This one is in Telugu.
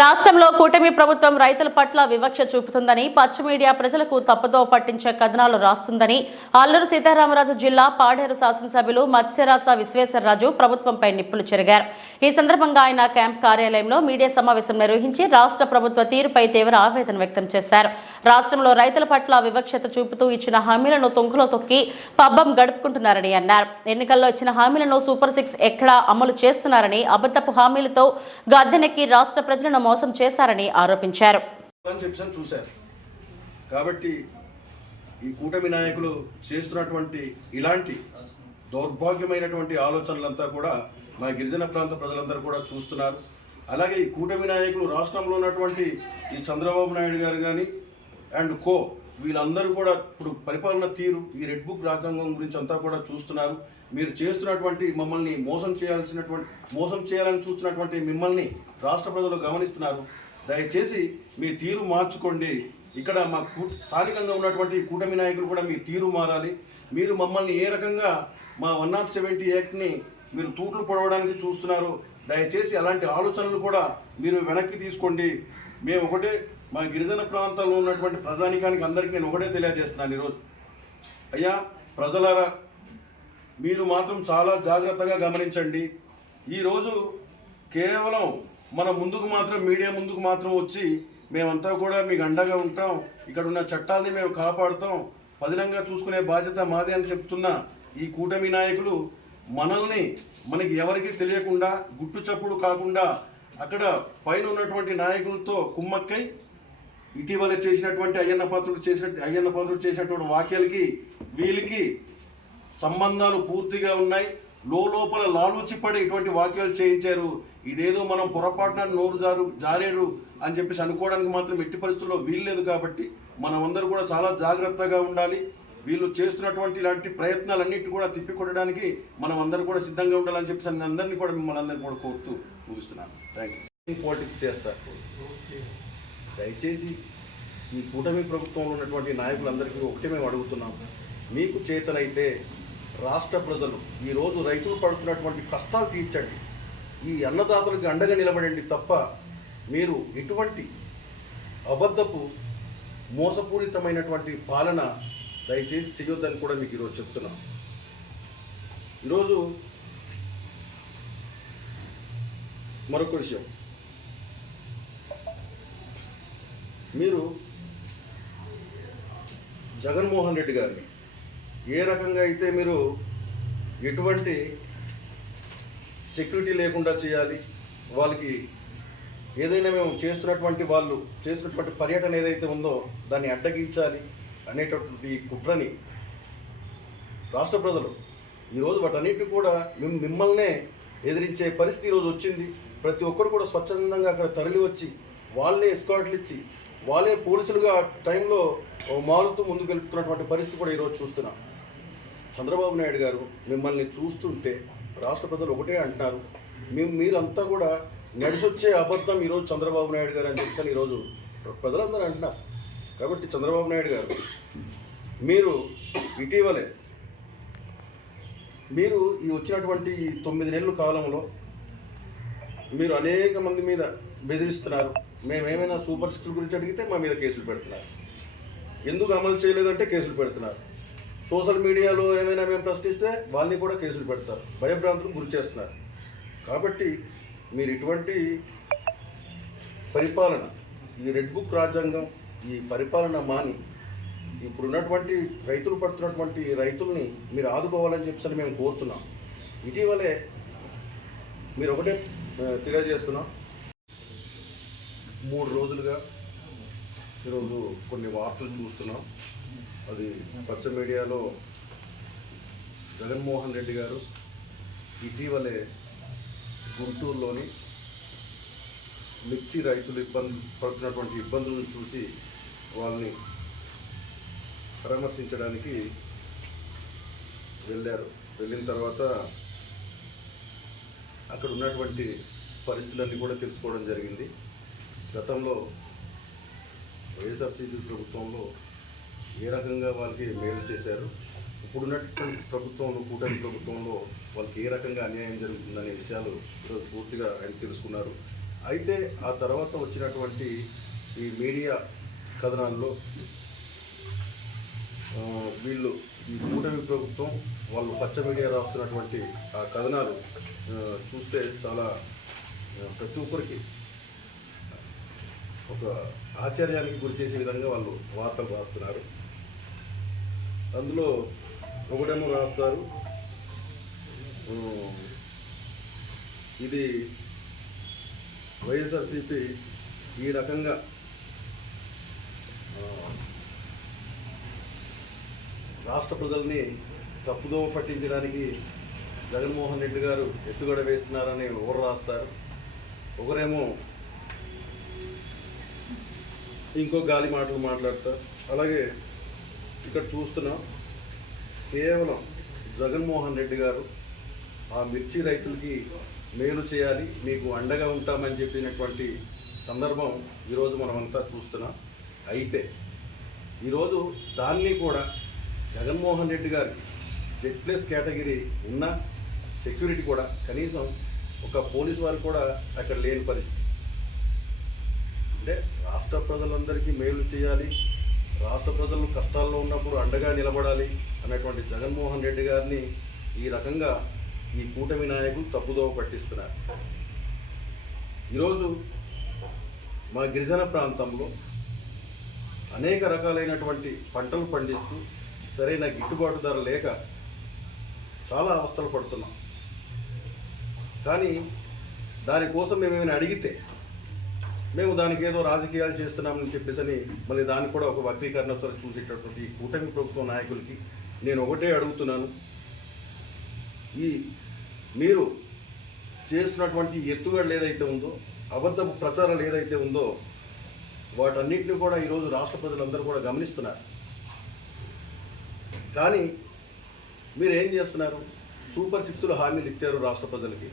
రాష్ట్రంలో కూటమి ప్రభుత్వం రైతుల పట్ల వివక్ష చూపుతుందని పచ్చ మీడియా ప్రజలకు తప్పుదో పట్టించే కథనాలు రాస్తుందని అల్లూరు సీతారామరాజు జిల్లా పాడేరు శాసనసభ్యులు మత్స్యరాస విశ్వేశ్వరరాజు ప్రభుత్వంపై నిప్పులు చెరిగారు. ఈ సందర్భంగా ఆయన క్యాంప్ కార్యాలయంలో మీడియా సమావేశం నిర్వహించి రాష్ట్ర ప్రభుత్వ తీరుపై తీవ్ర ఆవేదన వ్యక్తం చేశారు. రాష్ట్రంలో రైతుల పట్ల వివక్షత చూపుతూ ఇచ్చిన హామీలను తొంగులో తొక్కి పబ్బం గడుపుకుంటున్నారని అన్నారు. ఎన్నికల్లో ఇచ్చిన హామీలను సూపర్ సిక్స్ ఎక్కడా అమలు చేస్తున్నారని అబద్ధపు హామీలతో గద్దెనెక్కి రాష్ట్ర ప్రజలను మోసం చేశారని ఆరోపించారు. చూశారు. కాబట్టి ఈ కూటమి నాయకులు చేస్తున్నటువంటి ఇలాంటి దౌర్భాగ్యమైనటువంటి ఆలోచనలంతా కూడా మా గిరిజన ప్రాంత ప్రజలందరూ కూడా చూస్తున్నారు. అలాగే ఈ కూటమి నాయకులు రాష్ట్రంలో ఉన్నటువంటి ఈ చంద్రబాబు నాయుడు గారు కానీ అండ్ కో వీళ్ళందరూ కూడా ఇప్పుడు పరిపాలన తీరు ఈ రెడ్ బుక్ రాజ్యాంగం గురించి అంతా కూడా చూస్తున్నారు. మీరు చేస్తున్నటువంటి మమ్మల్ని మోసం చేయాల్సినటువంటి మోసం చేయాలని చూస్తున్నటువంటి మిమ్మల్ని రాష్ట్ర ప్రజలు గమనిస్తున్నారు. దయచేసి మీ తీరు మార్చుకోండి. ఇక్కడ మా కూ- స్థానికంగా ఉన్నటువంటి కూటమి నాయకులు కూడా మీ తీరు మారాలి. మీరు మమ్మల్ని ఏ రకంగా మా వన్ నాట్ సెవెంటీ యాక్ట్ని మీరు తూట్లు పొడవడానికి చూస్తున్నారు దయచేసి అలాంటి ఆలోచనలు కూడా మీరు వెనక్కి తీసుకోండి. మేము ఒకటే మా గిరిజన ప్రాంతాల్లో ఉన్నటువంటి ప్రజానికానికి అందరికీ నేను ఒకటే తెలియజేస్తున్నాను ఈరోజు. అయ్యా ప్రజలారా మీరు మాత్రం చాలా జాగ్రత్తగా గమనించండి. ఈరోజు కేవలం మన ముందుకు మాత్రం మీడియా ముందుకు మాత్రం వచ్చి మేమంతా కూడా మీకు అండగా ఉంటాం. ఇక్కడ ఉన్న చట్టాలని మేము కాపాడుతాం. పదిలంగా చూసుకునే బాధ్యత మాది అని చెప్తున్న ఈ కూటమి నాయకులు మనల్ని మనకి ఎవరికి తెలియకుండా గుట్టు చప్పుడు కాకుండా అక్కడ పైన ఉన్నటువంటి నాయకులతో కుమ్మక్కై ఇటీవల చేసినటువంటి అయ్యన్న పాత్రుడు చేసిన అయ్యన్న పాత్రుడు చేసినటువంటి వాక్యాలకి వీళ్ళకి సంబంధాలు పూర్తిగా ఉన్నాయి. లోపల లాలూచిపడి ఇటువంటి వాక్యాలు చేయించారు. ఇదేదో మనం పొరపాటున నోరు జారు జారేరు అని చెప్పేసి అనుకోవడానికి మాత్రం ఎట్టి పరిస్థితుల్లో వీల్లేదు కాబట్టి మనమందరూ కూడా చాలా జాగ్రత్తగా ఉండాలి. వీళ్ళు చేస్తున్నటువంటి ఇలాంటి ప్రయత్నాలన్నింటినీ కూడా తిప్పికొట్టడానికి మనం అందరూ కూడా సిద్ధంగా ఉండాలని చెప్పేసి నేను అందరినీ కూడా మిమ్మల్ని అందరినీ కూడా కోరుతూ ముగిస్తున్నాను. థ్యాంక్ యూ పాలిటిక్స్ చేస్తారు. దయచేసి ఈ కూటమి ప్రభుత్వంలో ఉన్నటువంటి నాయకులందరికీ ఒకటే మేము అడుగుతున్నాం. మీకు చేతనైతే రాష్ట్ర ప్రజలు ఈరోజు రైతులు పడుతున్నటువంటి కష్టాలు తీర్చండి. ఈ అన్నదాతలకు అండగా నిలబడండి తప్ప మీరు ఎటువంటి అబద్ధపు మోసపూరితమైనటువంటి పాలన దయచేసి చేయొద్దని కూడా మీకు ఈరోజు చెప్తున్నాం. ఈరోజు మరొక విషయం. మీరు జగన్మోహన్ రెడ్డి గారిని. ఏ రకంగా అయితే మీరు ఎటువంటి సెక్యూరిటీ లేకుండా చేయాలి వాళ్ళకి ఏదైనా మేము చేస్తున్నటువంటి వాళ్ళు చేస్తున్నటువంటి పర్యటన ఏదైతే ఉందో దాన్ని అడ్డగించాలి అనేటటువంటి కుట్రని రాష్ట్ర ప్రజలు ఈరోజు వాటన్నిటిని కూడా మేము మిమ్మల్నే ఎదిరించే పరిస్థితి ఈరోజు వచ్చింది. ప్రతి ఒక్కరు కూడా స్వచ్ఛందంగా అక్కడ తరలి వచ్చి వాళ్ళే ఎస్కాట్లు ఇచ్చి వాళ్ళే పోలీసులుగా టైంలో మారుతూ ముందుకు వెళ్తున్నటువంటి పరిస్థితి కూడా ఈరోజు చూస్తున్నాం. చంద్రబాబు నాయుడు గారు మిమ్మల్ని చూస్తుంటే రాష్ట్ర ప్రజలు ఒకటే అంటున్నారు మేము మీరంతా కూడా నడిచొచ్చే అబద్ధం ఈరోజు చంద్రబాబు నాయుడు గారు అని చెప్పి ఈరోజు ప్రజలందరూ అంటున్నారు. కాబట్టి చంద్రబాబు నాయుడు గారు మీరు ఇటీవలే మీరు ఈ వచ్చినటువంటి ఈ తొమ్మిది నెలల కాలంలో మీరు అనేక మంది మీద బెదిరిస్తున్నారు. మేమేమైనా సూపర్ సిక్స్ గురించి అడిగితే మా మీద కేసులు పెడుతున్నారు. ఎందుకు అమలు చేయలేదంటే కేసులు పెడుతున్నారు. సోషల్ మీడియాలో ఏమైనా మేము ప్రశ్నిస్తే వాళ్ళని కూడా కేసులు పెడతారు. భయభ్రాంతులకు గురి చేస్తున్నారు. కాబట్టి మీరు ఇటువంటి పరిపాలన ఈ రెడ్ బుక్ రాజ్యాంగం ఈ పరిపాలన మాని ఇప్పుడు ఉన్నటువంటి రైతులు పడుతున్నటువంటి రైతుల్ని మీరు ఆదుకోవాలని చెప్పి మేము కోరుతున్నాం. ఇటీవలే మీరు ఒకటే తెలియజేస్తున్నాం. మూడు రోజులుగా ఈరోజు కొన్ని వార్తలు చూస్తున్నాం. అది పచ్చ మీడియాలో జగన్మోహన్ రెడ్డి గారు ఇటీవలే గుంటూరులోని మిర్చి రైతులు ఇబ్బంది పడుతున్నటువంటి ఇబ్బందులను చూసి వాళ్ళని పరామర్శించడానికి వెళ్ళారు. వెళ్ళిన తర్వాత అక్కడ ఉన్నటువంటి పరిస్థితులన్నీ కూడా తెలుసుకోవడం జరిగింది. గతంలో వైఎస్ఆర్సీపీ ప్రభుత్వంలో ఏ రకంగా వాళ్ళకి మేలు చేశారు? ఇప్పుడున్నటువంటి ప్రభుత్వంలో కూటమి ప్రభుత్వంలో వాళ్ళకి ఏ రకంగా అన్యాయం జరుగుతుందనే విషయాలు ఈరోజు పూర్తిగా ఆయన తెలుసుకున్నారు. అయితే ఆ తర్వాత వచ్చినటువంటి ఈ మీడియా కథనాల్లో వీళ్ళు ఈ కూటమి ప్రభుత్వం వాళ్ళు పచ్చ మీడియా రాస్తున్నటువంటి ఆ కథనాలు చూస్తే చాలా ప్రతి ఒక్కరికి ఒక ఆశ్చర్యానికి గురి చేసే విధంగా వాళ్ళు వార్తలు రాస్తున్నారు. అందులో ఒకటేమో రాస్తారు. ఇది వైఎస్ఆర్సిపి ఈ రకంగా రాష్ట్ర ప్రజల్ని తప్పుదోవ పట్టించడానికి జగన్మోహన్ రెడ్డి గారు ఎత్తుగడ వేస్తున్నారని ఒకరు రాస్తారు. ఒకరేమో ఇంకో గాలి మాటలు మాట్లాడతారు అలాగే ఇక్కడ చూస్తున్నాం కేవలం జగన్మోహన్ రెడ్డి గారు ఆ మిర్చి రైతులకి మేలు చేయాలి మీకు అండగా ఉంటామని చెప్పినటువంటి సందర్భం ఈరోజు మనమంతా చూస్తున్నాం. అయితే ఈరోజు దాన్ని కూడా జగన్మోహన్ రెడ్డి గారికి జెట్లెస్ ప్లస్ కేటగిరీ ఉన్న సెక్యూరిటీ కూడా కనీసం ఒక పోలీస్ వారు కూడా అక్కడ లేని పరిస్థితి. అంటే రాష్ట్ర ప్రజలందరికీ మేలు చేయాలి. రాష్ట్ర ప్రజలు కష్టాల్లో ఉన్నప్పుడు అండగా నిలబడాలి అనేటువంటి జగన్మోహన్ రెడ్డి గారిని ఈ రకంగా ఈ కూటమి నాయకులు తప్పుదోవ పట్టిస్తున్నారు. ఈరోజు మా గిరిజన ప్రాంతంలో అనేక రకాలైనటువంటి పంటలు పండిస్తూ సరైన గిట్టుబాటు ధర లేక చాలా అవస్థలు పడుతున్నాం. కానీ దానికోసం మేము ఏమైనా అడిగితే మేము దానికి ఏదో రాజకీయాలు చేస్తున్నామని చెప్పేసి అని మళ్ళీ దానికి కూడా ఒక వక్రీకరణ సరే చూసేటటువంటి కూటమి ప్రభుత్వ నాయకులకి నేను ఒకటే అడుగుతున్నాను. ఈ మీరు చేస్తున్నటువంటి ఎత్తుగడలు ఏదైతే ఉందో అబద్ధపు ప్రచారాలు ఏదైతే ఉందో వాటన్నిటిని కూడా ఈరోజు రాష్ట్ర ప్రజలందరూ కూడా గమనిస్తున్నారు. కానీ మీరు ఏం చేస్తున్నారు? సూపర్ సిక్స్లో హామీలు ఇచ్చారు రాష్ట్ర ప్రజలకి.